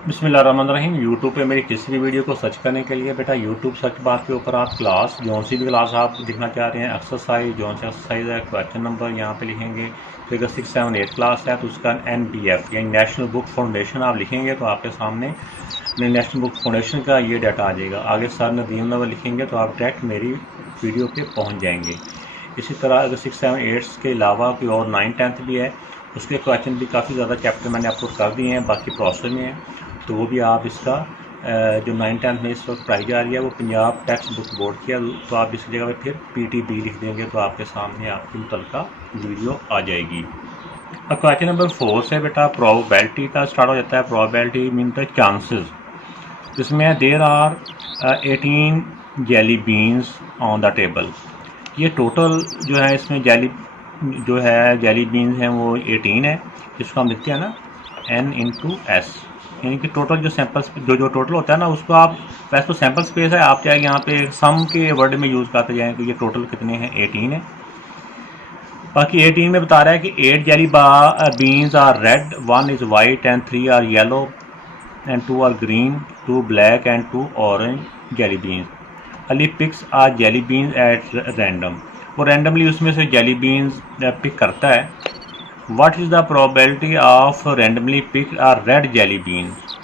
बिस्मिल्लाहिर्रहमानिर्रहीम। यूट्यूब पे मेरी किसी भी वीडियो को सर्च करने के लिए बेटा यूट्यूब सर्च बार के ऊपर आप क्लास जौन सी भी क्लास आप दिखना चाह रहे हैं, एक्सरसाइज जौन सी एक्सरसाइज है, क्वेश्चन नंबर यहाँ पे लिखेंगे। फिगर 6, 7, 8 क्लास है तो उसका NBF यानी नेशनल बुक फाउंडेशन आप लिखेंगे तो आपके सामने नेशनल बुक फाउंडेशन का ये डाटा आ जाएगा। आगे सर नदीम मुनव्वर लिखेंगे तो आप डायरेक्ट मेरी वीडियो पे पहुँच जाएंगे। इसी तरह अगर 6, 7, 8 के अलावा कोई और 9, 10 भी है, उसके क्वेश्चन भी काफ़ी ज़्यादा चैप्टर मैंने अपलोड कर दिए हैं, बाकी प्रोसेस में है। तो वो भी आप इसका जो 9, 10 में इस वक्त पढ़ाई जा रही है वो पंजाब टेक्स्ट बुक बोर्ड की है, तो आप इस जगह पे फिर PTB लिख देंगे तो आपके सामने आपकी मुतल्लिका वीडियो आ जाएगी। अब क्वेश्चन नंबर 4 से बेटा प्रोबेबिलिटी का स्टार्ट हो जाता है। Probability mean the chances. जिसमें there are 18 jelly beans on the table. ये टोटल जो है इसमें जेली बीन्स हैं वो 18 है, जिसको हम लिखते हैं ना N/S, यानी कि टोटल जो सैंपल्स जो टोटल होता है ना उसको आप वैसे तो सैंपल स्पेस है, आप चाहे यहाँ पे सम के वर्ड में यूज़ करते जाएँ तो ये टोटल कितने हैं 18 है। बाकी 18 में बता रहा है कि 8 jelly beans are red, 1 is white and 3 are yellow and 2 are green, 2 black and 2 orange jelly beans. Ali picks are jelly beans at random. वो रैंडमली उसमें से जेली बीन्स पिक करता है। What is the probability of randomly pick are red jelly beans.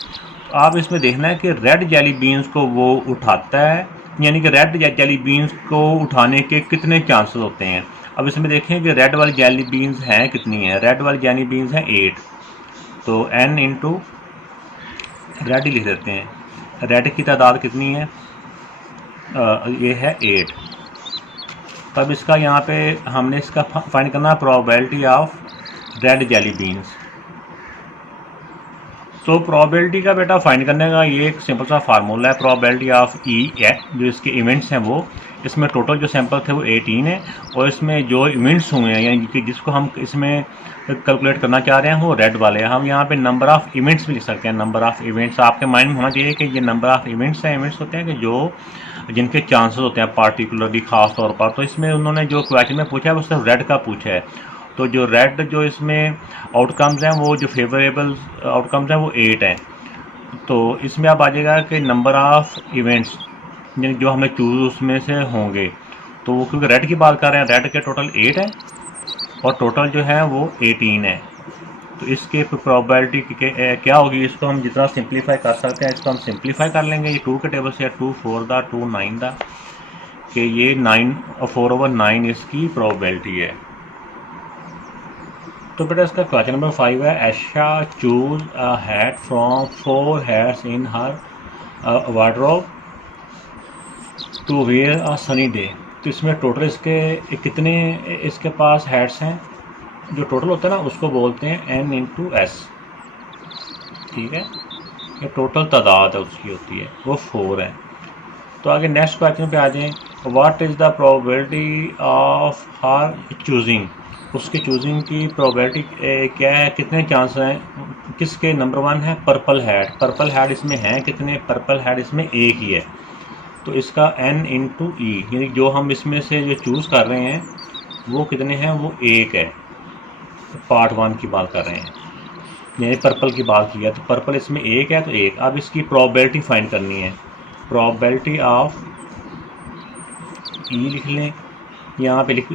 आप इसमें देखना है कि रेड जेली बीन्स को वो उठाता है, यानी कि रेड जेली बीन्स को उठाने के कितने चांसेस होते हैं। अब इसमें देखें कि रेड वाली जेली बीन्स हैं कितनी हैं। रेड वाली जेली बीन्स हैं 8, तो N इंटू रेड लिख देते हैं। रेड की तादाद कितनी है, ये है 8। तब इसका यहाँ पे हमने इसका फाइंड करना है probability of red jelly beans. तो प्रोबेबिलिटी का बेटा फाइंड करने का ये एक सिंपल सा फार्मूला है। प्रोबेबिलिटी ऑफ E है, जो इसके इवेंट्स हैं वो, इसमें टोटल जो सैंपल थे वो 18 है और इसमें जो इवेंट्स हुए हैं यानी कि जिसको हम इसमें कैलकुलेट करना चाह रहे हैं वो रेड वाले हैं। हम यहाँ पे नंबर ऑफ़ इवेंट्स भी लिख सकते हैं। नंबर ऑफ़ इवेंट्स आपके माइंड में होना चाहिए कि ये नंबर ऑफ़ इवेंट्स हैं। इवेंट्स होते हैं कि जो जिनके चांसेस होते हैं पार्टिकुलरली ख़ास तौर पर। तो इसमें उन्होंने जो क्वेश्चन में पूछा है वो सिर्फ रेड का पूछा है। तो जो रेड जो इसमें आउटकम्स हैं वो जो फेवरेबल आउटकम्स हैं वो 8 हैं। तो इसमें आप आ जाएगा कि नंबर ऑफ़ इवेंट्स यानी जो हमें चूज उसमें से होंगे, तो वो क्योंकि रेड की बात कर रहे हैं, रेड के टोटल 8 है और टोटल जो है वो 18 है। तो इसके प्रोबेबिलिटी क्या होगी, इसको हम जितना सिंप्लीफाई कर सकते हैं इसको हम सिंप्लीफाई कर लेंगे। ये 2 के टेबल से 2 4 दा 2 9 दा कि ये 9 और 4/9 इसकी प्रोबेबिलिटी है। तो बेटा इसका क्वेश्चन नंबर 5 है। Aisha choose a hat from 4 hats in her wardrobe to wear a sunny day. तो इसमें टोटल इसके कितने इसके पास हैट्स हैं, जो टोटल होता है ना उसको बोलते हैं N/S। ठीक है, ये टोटल तादाद है उसकी होती है वो 4 है। तो आगे नेक्स्ट क्वेश्चन पे आ जाएं। What is the probability of her choosing. उसकी चूजिंग की प्रोबेबिलिटी क्या है, कितने चांस हैं किसके। नंबर 1 है पर्पल हैट। पर्पल हैट इसमें हैं कितने, पर्पल हैट इसमें एक ही है। तो इसका N/E यानी जो हम इसमें से जो चूज़ कर रहे हैं वो कितने हैं, वो 1 है। तो पार्ट 1 की बात कर रहे हैं, यानी पर्पल की बात की है तो पर्पल इसमें 1 है तो 1। अब इसकी प्रोबेबिलिटी फाइंड करनी है। प्रोबेबिलिटी ऑफ E लिख लें, यहाँ पे लिख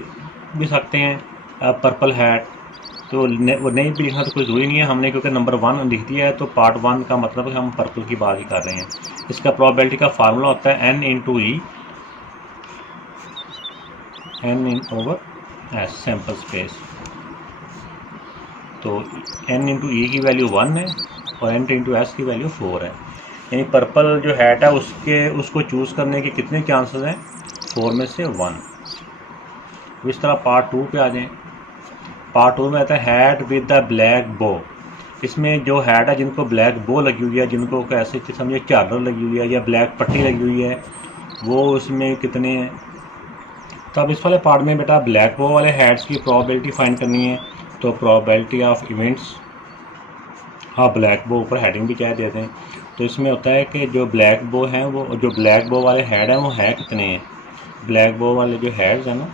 भी सकते हैं पर्पल हैट। तो वो नहीं भी लिखना तो कोई ज़रूरी नहीं है हमने, क्योंकि नंबर 1 लिख दिया है तो पार्ट 1 का मतलब है हम पर्पल की बात ही कर रहे हैं। इसका प्रोबेबिलिटी का फार्मूला होता है N/E, N/S सैंपल स्पेस। तो N/E की वैल्यू 1 है और N/S की वैल्यू 4 है। यानी पर्पल जो हैट है उसको चूज़ करने के कितने चांसेस हैं, 4 में से 1। इस तरह पार्ट 2 पे आ जाएं। पार्ट 2 में आता है हैट विद द ब्लैक बो। इसमें जो हैट है जिनको ब्लैक बो लगी हुई है, जिनको कैसे समझिए चादर लगी हुई है या ब्लैक पट्टी लगी हुई है, वो उसमें कितने हैं। तो अब इस वाले पार्ट में बेटा ब्लैक बो वाले हैट्स की प्रोबेबिलिटी फाइंड करनी है। तो प्रोबेबिलिटी ऑफ इवेंट्स, हाँ ब्लैक बो ऊपर हेडिंग भी क्या देते हैं। तो इसमें होता है कि जो ब्लैक बो हैं वो जो ब्लैक बो वाले हेड हैं वो है कितने हैं। ब्लैक बो वाले जो हेड्स हैं ना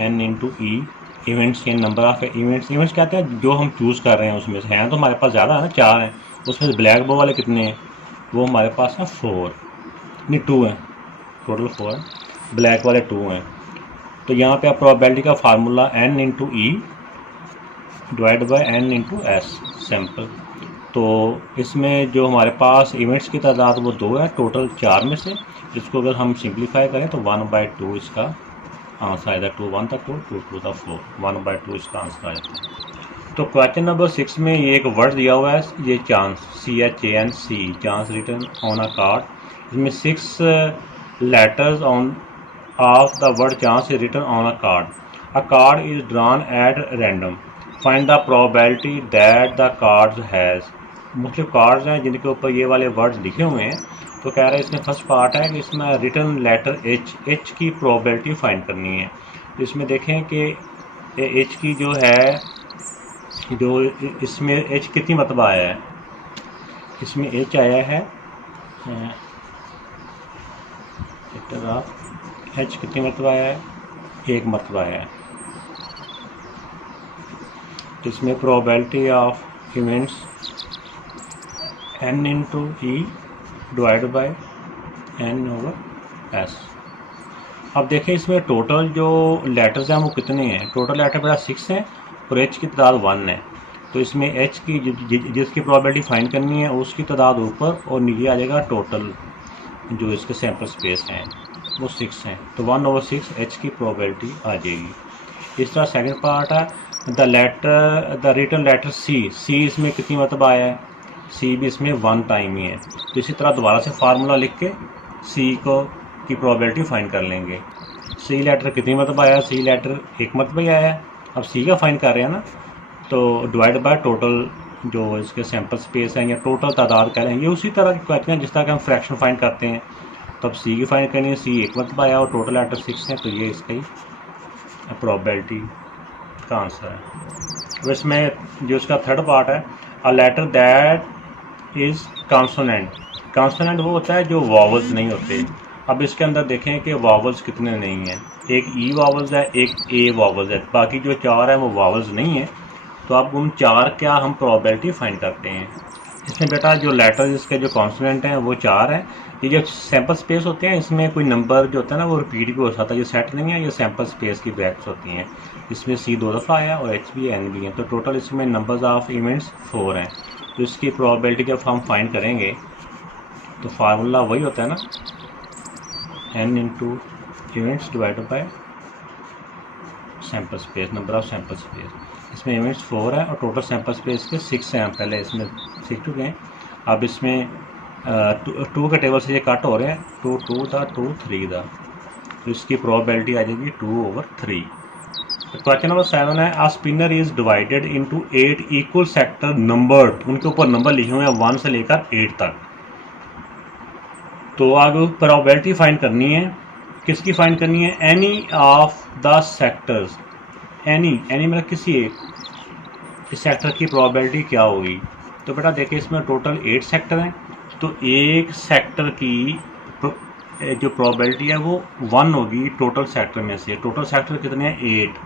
N/E इवेंट्स के नंबर ऑफ इवेंट्स कहते हैं जो हम चूज़ कर रहे हैं उसमें से। हैं तो हमारे पास ज़्यादा है ना, 4 हैं उसमें ब्लैक बो वाले कितने हैं, वो हमारे पास हैं 4, नहीं 2 हैं, टोटल 4 हैं, ब्लैक वाले 2 हैं। तो यहाँ पे आप प्रोबेबिलिटी का formula n into E divide by n into S sample. तो इसमें जो हमारे पास इवेंट्स की तादाद वो 2 है, टोटल 4 में से। इसको अगर हम सिंप्लीफाई करें तो 1/2 इसका आंसर आ जाता है। 2 1 था 2, 2 2 था 4, 1/2 इसका आंसर आ जाता है। तो क्वेश्चन नंबर 6 में ये एक वर्ड दिया हुआ है, ये chance, CHANC, chance written on a card. इसमें 6 letters on of the word chance is written on a card. A card is drawn at random, find the probability that the card has. मुख्तलिफ cards हैं जिनके ऊपर ये वाले words लिखे हुए हैं। तो कह रहा है इसमें फर्स्ट पार्ट है कि इसमें रिटन लेटर एच की प्रोबेबिलिटी फाइंड करनी है। तो इसमें देखें कि एच की जो है, जो इसमें एच कितनी मतबा आया है, इसमें एच आया है एच कितनी मतबा आया है, 1 मतबा आया है। तो इसमें probability of events n into E divide by n over S. अब देखें इसमें टोटल जो लेटर्स हैं वो कितने हैं, टोटल लेटर बेटा 6 हैं और एच की तादाद 1 है। तो इसमें एच की जिसकी प्रोबेबिलिटी फाइंड करनी है उसकी तादाद ऊपर और नीचे आ जाएगा, टोटल जो इसके सैम्पल स्पेस हैं वो 6 हैं। तो 1/6 एच की प्रोबेबिलिटी आ जाएगी। इस तरह सेकंड पार्ट है द रिटन लेटर सी इसमें कितनी मतबा आया है, सी भी इसमें 1 टाइम ही है। तो इसी तरह दोबारा से फार्मूला लिख के सी को की प्रोबेबिलिटी फाइंड कर लेंगे। सी लेटर कितनी मतबा आया, सी लेटर 1 मतबा ही आया है। अब सी का फाइंड कर रहे हैं ना, तो डिवाइड बाय टोटल जो इसके सैम्पल स्पेस हैं या टोटल तादाद कह रहे हैं, ये उसी तरह की कहते हैं जिस तरह के हम फ्रैक्शन फाइंड करते हैं। तो अब सी की फाइंड करनी है, सी 1 मतबा आया और टोटल लेटर 6 हैं, तो ये इसका ही प्रोबेबिलिटी का आंसर है। तो इसमें जो इसका थर्ड पार्ट है, a letter that is consonant. Consonant वो होता है जो वावल्स नहीं होते। अब इसके अंदर देखें कि वावल्स कितने नहीं हैं, एक ई वावल्स है, एक ए वावल्स है, बाकी जो 4 है वो वावल्स नहीं है। तो अब उन 4 क्या हम प्रोबेबिलिटी फाइंड करते हैं। इसमें बेटा जो लेटर इसके जो कॉन्सोनेंट हैं वो 4 हैं। ये जो सैम्पल स्पेस होते हैं इसमें कोई नंबर जो होता है ना वो रिपीट भी हो सकता है, ये सेट नहीं है, ये सैम्पल स्पेस की ब्रैकेट्स होती हैं। इसमें सी 2 दफ़ा आया और एच भी एन भी है। तो टोटल इसमें नंबर्स ऑफ इवेंट्स 4 हैं। तो इसकी प्रोबेबिलिटी जब हम फाइंड करेंगे तो फार्मूला वही होता है ना, n into events divided by sample space, number of sample space. इसमें इवेंट्स 4 है और टोटल सैम्पल स्पेस के 6 हैं, पहले इसमें सीख चुके हैं। अब इसमें 2 के टेबल से ये कट हो रहे हैं, 2 2 था 2 3 था, तो इसकी प्रोबेबिलिटी आ जाएगी 2/3। क्वेश्चन नंबर 7 है, a spinner is divided into 8 equal sector numbered. उनके ऊपर नंबर लिखे हुए हैं 1 से लेकर 8 तक। तो आगे प्रोबेबिलिटी फाइंड करनी है, किसकी फाइंड करनी है, any of the sectors. Any मतलब किसी एक, इस सेक्टर की प्रोबेबिलिटी क्या होगी। तो बेटा देखिए इसमें टोटल 8 सेक्टर हैं, तो एक सेक्टर की जो प्रोबेबिलिटी है वो 1 होगी टोटल सेक्टर में से। टोटल सेक्टर कितने हैं, 8।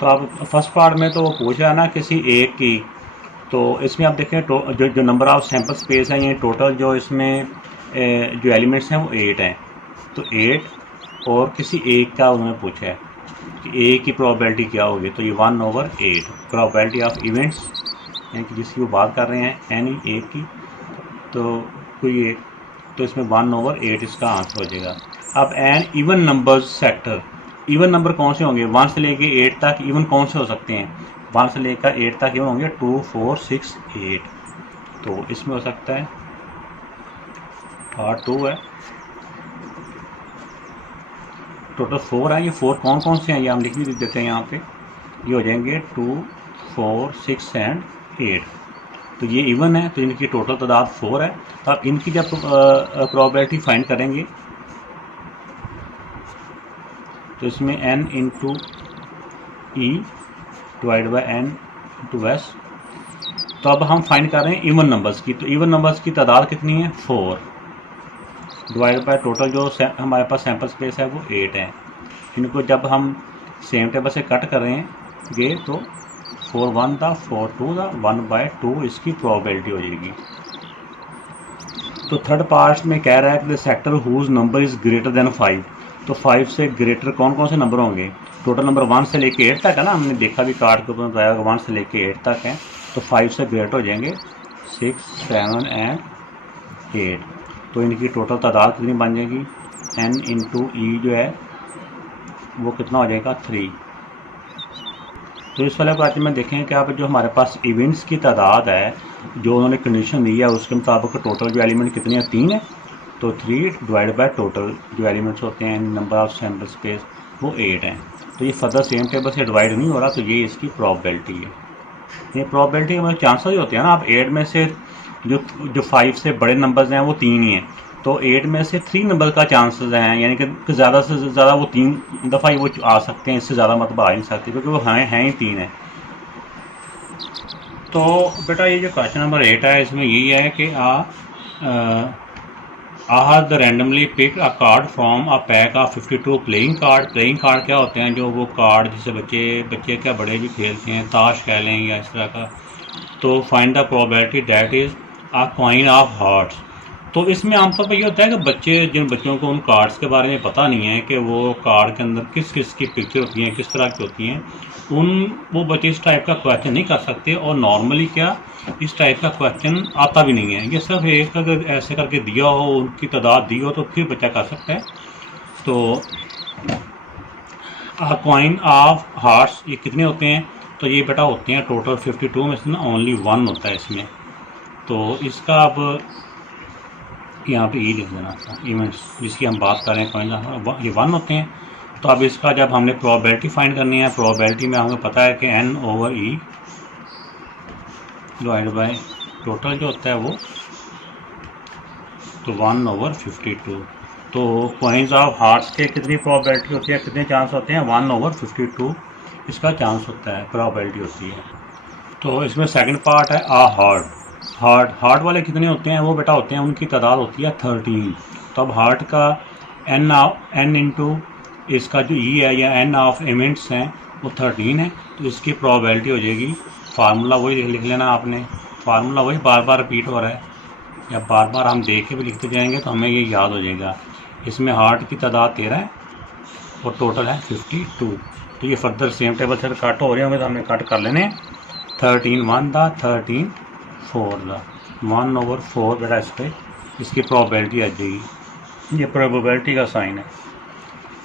तो आप फर्स्ट पार्ट में तो वो पूछ रहा है ना किसी एक की, तो इसमें आप देखें जो नंबर ऑफ सैम्पल स्पेस हैं, ये टोटल जो इसमें जो एलिमेंट्स हैं वो 8 हैं। तो 8 और किसी एक का उन्होंने पूछा है कि ए की प्रोबेबिलिटी क्या होगी, तो ये 1/8 प्रोबेबिलिटी ऑफ इवेंट्स यानी कि जिसकी वो बात कर रहे हैं, एनी एक की, तो कोई एक, तो इसमें 1/8 इसका आंसर हो जाएगा। अब an even number sector, even number कौन से होंगे, 1 से लेके 8 तक इवन कौन से हो सकते हैं, 1 से लेकर 8 तक इवन होंगे 2 4 6 8। तो इसमें हो सकता है 2 है, टोटल 4 है। ये 4 कौन कौन से हैं ये हम लिख भी देते हैं यहाँ पे, ये हो जाएंगे 2 4 6 एंड 8। तो ये इवन है, तो इनकी टोटल तादाद 4 है। तो आप इनकी जब प्रोबेबिलिटी फाइंड करेंगे तो इसमें n into E divide by n into S. तो अब हम फाइंड कर रहे हैं इवन नंबर्स की, तो इवन नंबर्स की तादाद कितनी है, 4 डिवाइड बाय टोटल जो हमारे पास सैम्पल स्पेस है वो 8 है। इनको जब हम सेम टेबल से कट कर रहे हैं तो 4 1 था, 4 2 था, 1/2 इसकी प्रोबेबिलिटी हो जाएगी। तो थर्ड पार्ट में कह रहा है कि the sector whose number is greater than 5। तो 5 से ग्रेटर कौन कौन से नंबर होंगे? टोटल नंबर 1 से लेके 8 तक है ना, हमने देखा भी कार्ड के ऊपर बताया 1 से लेके 8 तक है। तो 5 से ग्रेटर हो जाएंगे 6 7 एंड 8। तो इनकी टोटल तादाद कितनी बन जाएगी? n इंटू ई जो है वो कितना हो जाएगा? 3। तो इस वाले क्वेश्चन में देखें कि आप जो हमारे पास इवेंट्स की तादाद है जो उन्होंने कंडीशन दी है उसके मुताबिक टोटल जो एलिमेंट कितने हैं? 3 है। तो 3 डिवाइड बाय टोटल जो एलिमेंट्स होते हैं नंबर ऑफ सैम्पल स्पेस वो 8 हैं। तो ये फर्दर सेम टेबल से डिवाइड नहीं हो रहा, तो ये इसकी प्रोबेबिलिटी है। ये प्रोबेबिलिटी के मतलब चांसेस ही होते हैं ना, आप 8 में से जो 5 से बड़े नंबर्स हैं वो 3 ही हैं, तो 8 में से 3 नंबर का चांसेस हैं, यानी कि ज़्यादा से ज़्यादा वो 3 दफ़ा ही वो आ सकते हैं, इससे ज़्यादा मतलब आ नहीं सकते क्योंकि वो हैं ही 3 है। तो बेटा ये जो क्वेश्चन नंबर 8 है इसमें यही है कि Ahad randomly pick a card from a pack of 52 playing card. Playing card क्या होते हैं? जो वो कार्ड जिसे बच्चे क्या बड़े भी खेलते हैं, ताश कह लें या इस तरह का। तो find the probability that is a coin of hearts. तो इसमें आमतौर पर ये होता है कि जिन बच्चों को उन कार्ड्स के बारे में पता नहीं है कि वो कार्ड के अंदर किस किस की पिक्चर होती हैं, किस तरह की होती हैं, वो बच्चे इस टाइप का क्वेश्चन नहीं कर सकते। और नॉर्मली क्या इस टाइप का क्वेश्चन आता भी नहीं है। ये सिर्फ एक अगर ऐसे करके दिया हो, उनकी तादाद दी हो तो फिर बच्चा कर सकता है। तो कॉइन ऑफ हार्ट्स ये कितने होते हैं? तो ये बेटा होते हैं टोटल 52 में से ना ओनली 1 होता है इसमें। तो इसका अब यहाँ पे ई लिख देना था, इवेंट्स जिसकी हम बात कर रहे हैं कॉइन ये 1 होते हैं। तो अब इसका जब हमने प्रोबेबिलिटी फाइंड करनी है, प्रोबेबिलिटी में हमें पता है कि n/e डिवाइड बाय टोटल जो होता है वो तो 1/52। तो कॉइन्स ऑफ हार्ट्स के कितनी प्रोबेबिलिटी होती है, कितने चांस होते हैं? 1/52 इसका चांस होता है, प्रोबेबिलिटी होती है। तो इसमें सेकंड पार्ट है हार्ट वाले कितने होते हैं? वो बेटा होते हैं उनकी तादाद होती है 13। तो अब हार्ट का n इंटू इसका जो ई है या n ऑफ इवेंट्स हैं वो 13 है। तो इसकी प्रोबेबिलिटी हो जाएगी, फार्मूला वही लिख लेना आपने, फार्मूला वही बार बार रिपीट हो रहा है या बार बार हम देख के भी लिखते जाएंगे तो हमें ये याद हो जाएगा। इसमें हार्ट की तादाद 13 है और टोटल है 52। तो ये फर्दर सेम टेबल से कट हो रहे होंगे तो हमने कट कर लेने। 13 1 था, 13 4 था, 1/4 बेटा इस पर इसकी प्रोबेबिलिटी आ जाएगी। ये प्रोबेबिलिटी का साइन है।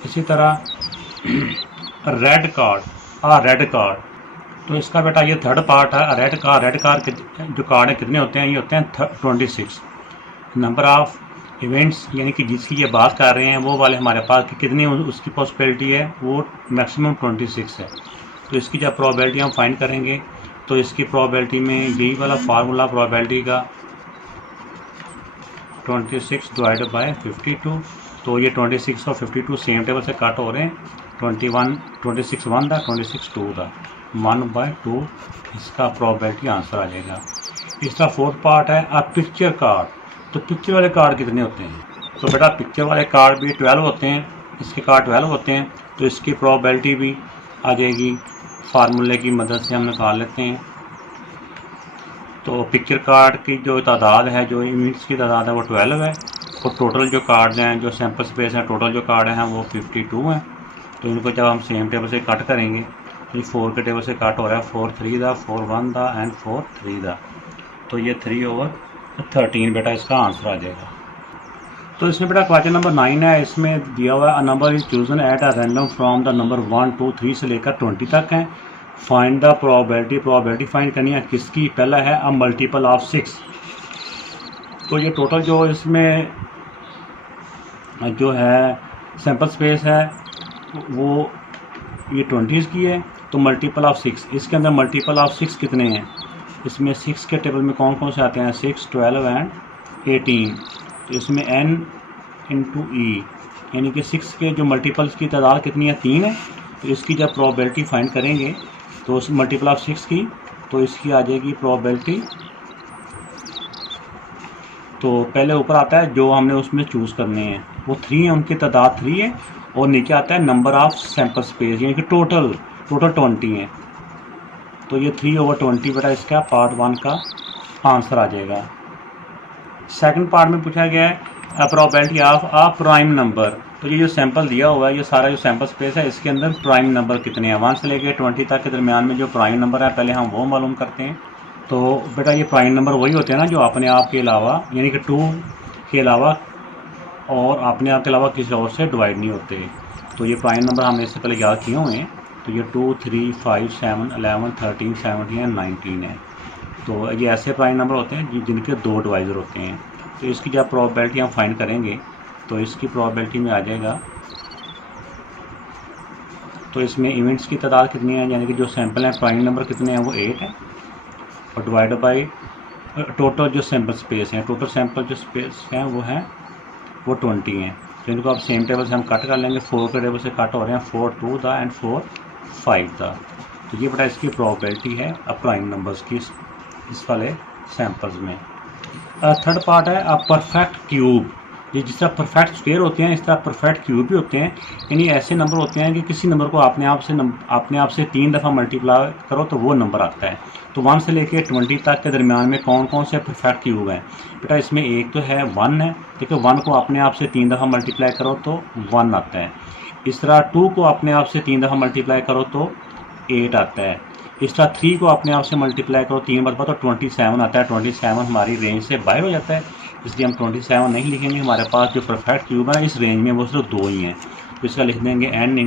इसी तरह रेड कार्ड, तो इसका बेटा ये थर्ड पार्ट है। रेड कार्ड के जो कार्ड है कितने होते हैं? ये होते हैं 26। नंबर ऑफ इवेंट्स यानी कि जिसकी ये बात कर रहे हैं वो वाले हमारे पास कि कितनी उसकी पॉसिबिलिटी है, वो मैक्सिमम 26 है। तो इसकी जब प्रोबेबिलिटी हम फाइंड करेंगे तो इसकी प्रोबेबिलिटी में यही वाला फार्मूला प्रोबेबिलिटी का 26 डिवाइड बाय 52। तो ये 26 और 52 सेम टेबल से कट हो रहे हैं। 26 1 था, 26 2 था, 1/2 इसका प्रोबेबिलिटी आंसर आ जाएगा। इसका फोर्थ पार्ट है अब पिक्चर कार्ड। तो पिक्चर वाले कार्ड कितने होते हैं? तो बेटा पिक्चर वाले कार्ड भी 12 होते हैं, इसके कार्ड 12 होते हैं। तो इसकी प्रोबेबिलिटी भी आ जाएगी, फार्मूले की मदद से हम निकाल लेते हैं। तो पिक्चर कार्ड की जो तादाद है, जो यूनिट्स की तादाद है वो 12 है और टोटल जो कार्ड हैं, जो सैम्पल स्पेस हैं, टोटल जो कार्ड हैं वो 52 हैं। तो इनको जब हम सेम टेबल से कट करेंगे तो ये 4 के टेबल से कट हो रहा है, 4 3 था, 4 1 था एंड 4 3 था। तो ये 3/13 बेटा इसका आंसर आ जाएगा। तो इसमें बेटा क्वेश्चन नंबर 9 है, इसमें दिया हुआ है number is chosen at a random from the number 1 2 3 से लेकर 20 तक है। फाइंड द प्रोबेबिलिटी फाइंड करनी है किसकी? पहला है अ मल्टीपल ऑफ 6। तो ये टोटल जो इसमें जो है सैम्पल स्पेस है वो ये 20 की है। तो मल्टीपल ऑफ 6, इसके अंदर मल्टीपल ऑफ 6 कितने हैं? इसमें 6 के टेबल में कौन कौन से आते हैं? 6 12 एंड 18। तो इसमें n इंटू ई यानी कि 6 के जो मल्टीपल्स की तादाद कितनी है? 3 है। तो इसकी जब प्रोबेबिलिटी फाइंड करेंगे तो उस मल्टीपल ऑफ 6 की तो इसकी आ जाएगी प्रोबेबिलिटी। तो पहले ऊपर आता है जो हमने उसमें चूज़ करने हैं वो 3 है, उनकी तादाद 3 है और नीचे आता है नंबर ऑफ सैम्पल स्पेस यानी कि टोटल 20 है। तो ये 3/20 बेटा इसका पार्ट 1 का आंसर आ जाएगा। सेकंड पार्ट में पूछा गया है probability of a prime number. तो ये जो सैंपल दिया हुआ है, ये सारा जो सैंपल स्पेस है, इसके अंदर प्राइम नंबर कितने हैं, 1 से लेके 20 तक के दरमियान में जो प्राइम नंबर है पहले हम वो मालूम करते हैं। तो बेटा ये प्राइम नंबर वही होते हैं ना जो अपने आप के अलावा, यानी कि 2 के अलावा और अपने आप के अलावा किसी और से डिवाइड नहीं होते। तो ये प्राइम नंबर हमने इससे पहले याद किए हुए हैं। तो ये 2, 3, 5, 7, 11, 13, 17 एंड 19 है। तो ये ऐसे प्राइम नंबर होते हैं जिनके 2 डिवाइज़र होते हैं। तो इसकी जब प्रोबेबिलिटी हम फाइंड करेंगे तो इसकी प्रोबेबिलिटी में आ जाएगा, तो इसमें इवेंट्स की तादाद कितनी है, यानी कि जो सैंपल हैं प्राइम नंबर कितने हैं वो 8 है, और डिवाइड बाई टोटल जो सैंपल स्पेस हैं, टोटल सैंपल जो स्पेस हैं वो 20 हैं। तो इनको आप सेम टेबल से हम कट कर लेंगे। 4 के टेबल से कट हो रहे हैं, 4 2 दा एंड 4 5 दा। तो ये बेटा इसकी प्रोबेबिलिटी है अब प्राइम नंबर्स की इस वाले सैंपल्स में। थर्ड पार्ट है अब परफेक्ट क्यूब। ये जिस तरह परफेक्ट स्क्वायर होते हैं इस तरह परफेक्ट क्यूब भी होते हैं, यानी ऐसे नंबर होते हैं कि किसी नंबर को अपने आप से 3 दफ़ा मल्टीप्लाई करो तो वो नंबर आता है। तो 1 से लेकर 20 तक के दरमियान में कौन कौन से परफेक्ट क्यूब हैं बेटा, इसमें एक तो है 1 है, ठीक है, 1 को अपने आप से 3 दफ़ा मल्टीप्लाई करो तो 1 आता है। इस तरह 2 को अपने आप से 3 दफ़ा मल्टीप्लाई करो तो 8 आता है। इस तरह 3 को अपने आप से मल्टीप्लाई करो 3 मरतबा तो 27 आता है। 27 हमारी रेंज से बाहर हो जाता है, इसलिए हम 27 नहीं लिखेंगे। हमारे पास जो परफेक्ट क्यूब है इस रेंज में वो सिर्फ 2 ही हैं, तो इसका लिख देंगे n ×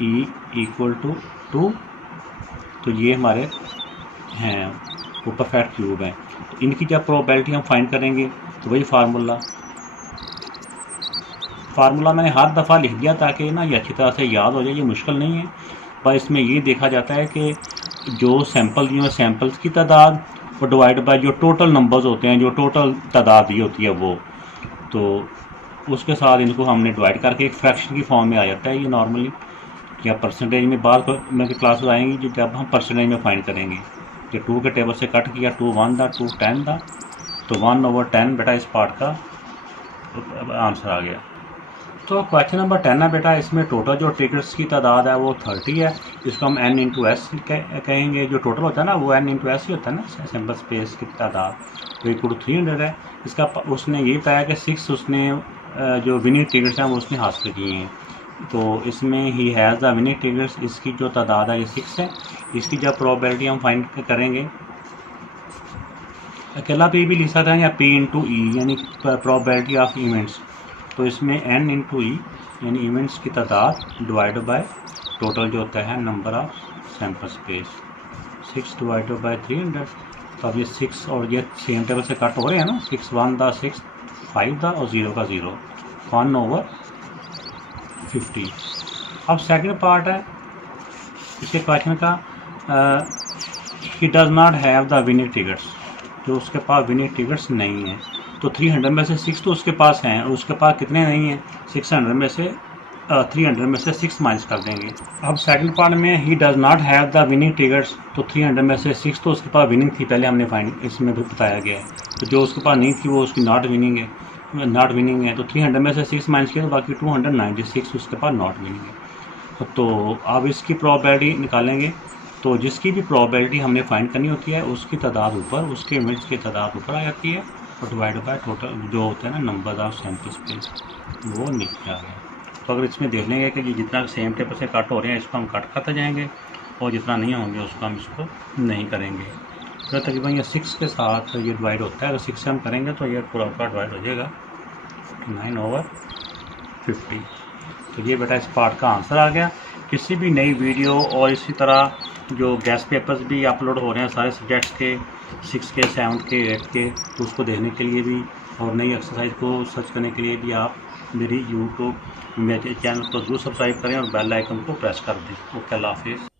e = 2। तो ये हमारे हैं वो परफेक्ट क्यूब हैं। तो इनकी जब प्रोबेबिलिटी हम फाइंड करेंगे तो वही फार्मूला मैंने हर दफ़ा लिख दिया ताकि ना ये अच्छी तरह से याद हो जाए, ये मुश्किल नहीं है। पर इसमें ये देखा जाता है कि जो सैंपल्स की तादाद और डिवाइड बाय जो टोटल नंबर्स होते हैं, जो टोटल तादाद ये होती है वो, तो उसके साथ इनको हमने डिवाइड करके एक फ्रैक्शन की फॉर्म में आ जाता है ये नॉर्मली, या परसेंटेज में बाद में क्लासेस आएंगी जब हम परसेंटेज में फाइंड करेंगे। कि 2 के टेबल से कट किया, 2 1 दा, 2 10 दा, तो 1/10 बेटा इस पार्ट का आंसर आ गया। तो क्वेश्चन नंबर 10 है बेटा, इसमें टोटल जो ट्रिगर्स की तादाद है वो 30 है। इसको हम n × s कहेंगे। जो टोटल होता है ना वो n × s ही होता है ना, सैंपल स्पेस की तादाद, तो इक्वल 300 है। इसका उसने ये पाया कि 6 उसने जो विनिंग ट्रिगर्स हैं वो उसने हासिल किए हैं। तो इसमें he has the winning triggers, इसकी जो तादाद है ये 6 है। इसकी जब प्रोबेबिलिटी हम फाइंड करेंगे, अकेला p भी लिख सकते हैं या p × e, यानी प्रोबेबिलिटी ऑफ इवेंट्स। तो इसमें n × e यानी इवेंट्स की तादाद डिवाइड बाय टोटल जो होता है number of sample space, 6 divide by 300। तो अब ये 6 और ये सेम टेबल से कट हो रहे हैं ना, 6 1 दा, 6 5 दा और 0 का 0, 1/50। अब सेकंड पार्ट है इसके क्वेश्चन का, he does not have the winning triggers, जो उसके पास विनिंग ट्रिगर्स नहीं है। तो 300 में से 6 तो उसके पास हैं, और उसके पास कितने नहीं हैं, 300 में से 6 माइनस कर देंगे। अब सेकंड पार्ट में he does not have the winning triggers, तो 300 में से 6 तो उसके पास विनिंग थी, पहले हमने फाइंड इसमें भी बताया गया है। तो जो उसके पास नहीं थी वो उसकी नॉट विनिंग है। तो 300 में से 6 माइनस किया तो बाकी 296 उसके पास नॉट विनिंग है। तो अब इसकी प्रोबेबिलिटी निकालेंगे, तो जिसकी भी प्रोबेबिलिटी हमने फाइंड करनी होती है उसकी तादाद ऊपर, उसके इवेंट्स की तादाद ऊपर आ जाती है, और डिवाइड बाय टोटल जो होता है ना नंबर ऑफ सैंपल स्पेस वो नीचे आ गया। तो अगर इसमें देख लेंगे कि जितना सेम टेबल से कट हो रहे हैं इसको हम कट करते जाएंगे, और जितना नहीं होंगे उसको हम इसको नहीं करेंगे। तो तकरीबन ये 6 के साथ ये डिवाइड होता है। अगर 6 से हम करेंगे तो ये पूरा पूरा डिवाइड हो जाएगा 9/50। तो ये बेटा इस पार्ट का आंसर आ गया। किसी भी नई वीडियो और इसी तरह जो गेस्ट पेपर्स भी अपलोड हो रहे हैं सारे सब्जेक्ट्स के, 6 के, 7 के, 8 के, तो उसको देखने के लिए भी और नई एक्सरसाइज को सर्च करने के लिए भी आप मेरी यूट्यूब मेरे चैनल को जरूर सब्सक्राइब करें और बेल आइकन को प्रेस कर दें। ओके, अल्लाह हाफिज़।